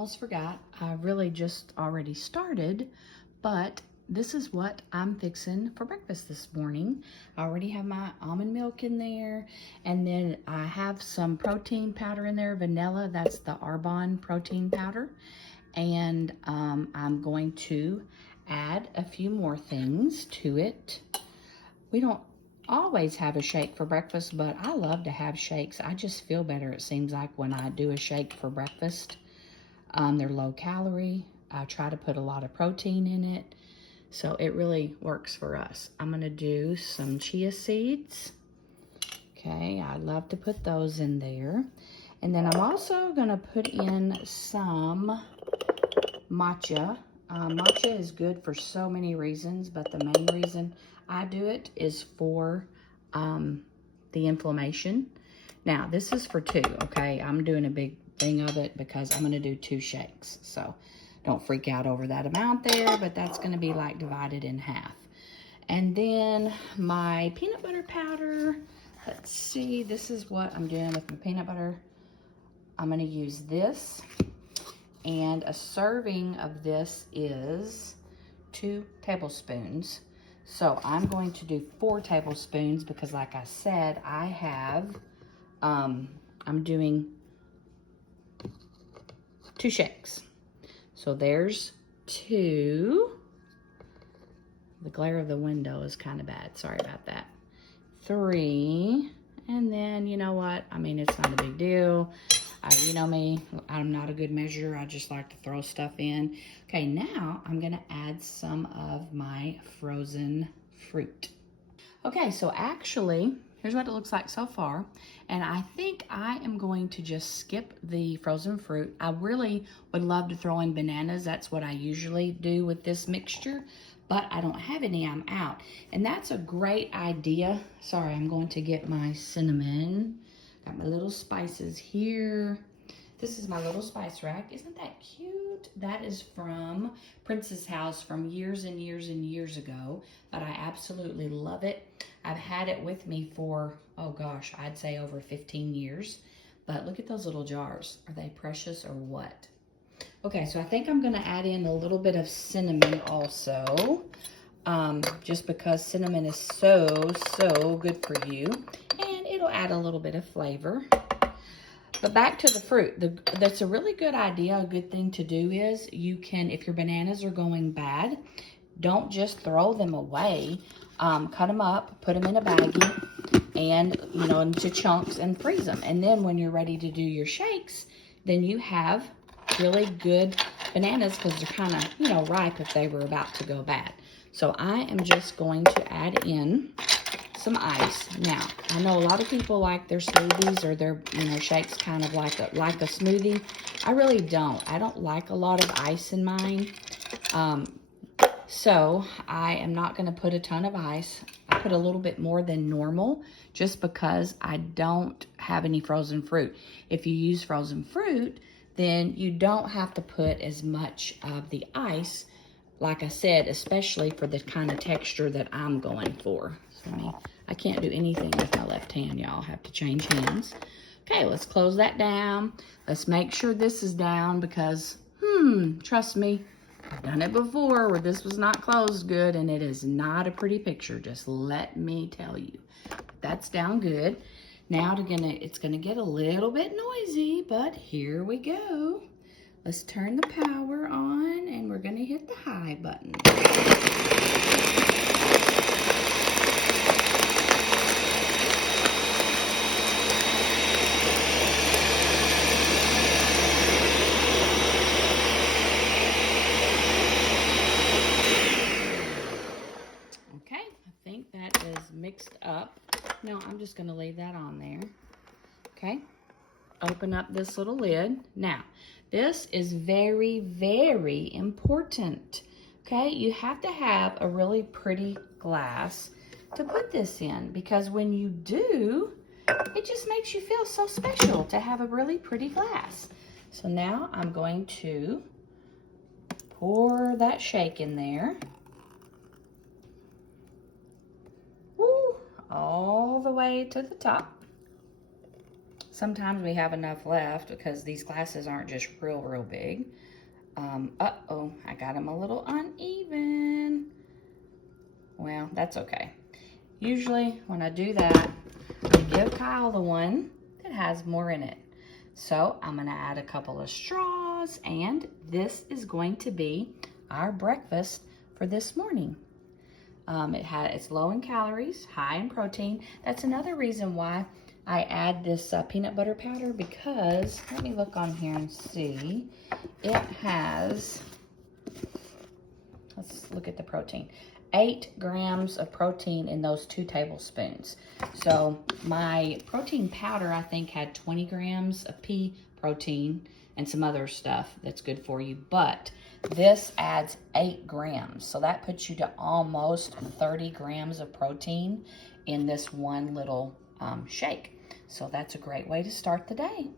almost forgot. I really just already started, but this is what I'm fixing for breakfast this morning. I already have my almond milk in there, and then I have some protein powder in there, vanilla. That's the Arbonne protein powder. And I'm going to add a few more things to it. We don't always have a shake for breakfast, but I love to have shakes. I just feel better, it seems like, when I do a shake for breakfast. They're low calorie. I try to put a lot of protein in it, so it really works for us. I'm gonna do some chia seeds. Okay, I love to put those in there. And then I'm also gonna put in some matcha. Matcha is good for so many reasons, but the main reason I do it is for the inflammation. Now, this is for 2, okay? I'm doing a big thing of it because I'm gonna do 2 shakes. So don't freak out over that amount there, but that's gonna be like divided in half. And then my peanut butter powder. Let's see, this is what I'm doing with my peanut butter. I'm gonna use this. And a serving of this is 2 tablespoons. So I'm going to do 4 tablespoons because, like I said, I have, I'm doing 2 shakes. So there's 2. The glare of the window is kind of bad. Sorry about that. 3. And then, you know what? I mean, it's not a big deal. You know me, I'm not a good measurer. I just like to throw stuff in. Okay, now I'm gonna add some of my frozen fruit. Okay, so actually, here's what it looks like so far. And I think I am going to just skip the frozen fruit. I really would love to throw in bananas. That's what I usually do with this mixture, but I don't have any, I'm out. And that's a great idea. Sorry, I'm going to get my cinnamon. Got my little spices here. This is my little spice rack. Isn't that cute? That is from Prince's House from years and years and years ago, but I absolutely love it. I've had it with me for, oh gosh, I'd say over 15 years. But look at those little jars. Are they precious or what? Okay, so I think I'm gonna add in a little bit of cinnamon also, just because cinnamon is so good for you. And it'll add a little bit of flavor. But back to the fruit. That's a really good idea. A good thing to do is you can, if your bananas are going bad, don't just throw them away. Cut them up, put them in a baggie, and, you know, into chunks and freeze them. And then when you're ready to do your shakes, then you have really good bananas because they're kind of, you know, ripe if they were about to go bad. So I am just going to add in some ice. Now, I know a lot of people like their smoothies or their, you know, shakes kind of like a smoothie. I really don't. I don't like a lot of ice in mine. So I am not going to put a ton of ice. I put a little bit more than normal just because I don't have any frozen fruit. If you use frozen fruit, then you don't have to put as much of the ice, like I said, especially for the kind of texture that I'm going for. So I can't do anything with my left hand, y'all. Have to change hands. Okay, let's close that down. Let's make sure this is down because, trust me, I've done it before where this was not closed good, and it is not a pretty picture. Just let me tell you. That's down good. Now it's gonna get a little bit noisy, but here we go. Let's turn the power on, and we're gonna hit the high button. Okay, I think that is mixed up. No, I'm just gonna leave that on there. Okay, open up this little lid. Now, this is very, very important. Okay, you have to have a really pretty glass to put this in because when you do, it just makes you feel so special to have a really pretty glass. So now I'm going to pour that shake in there. Woo, all the way to the top. sometimes we have enough left because these glasses aren't just real big. Uh-oh, I got them a little uneven. Well, that's okay. Usually when I do that, I give Kyle the one that has more in it. So I'm gonna add a couple of straws, and this is going to be our breakfast for this morning. It's low in calories, high in protein. That's another reason why I add this peanut butter powder, because, let me look on here and see. It has, let's look at the protein. 8 grams of protein in those 2 tablespoons. So my protein powder, I think, had 20 grams of pea protein and some other stuff that's good for you. But this adds 8 grams. So that puts you to almost 30 grams of protein in this one little shake. So that's a great way to start the day.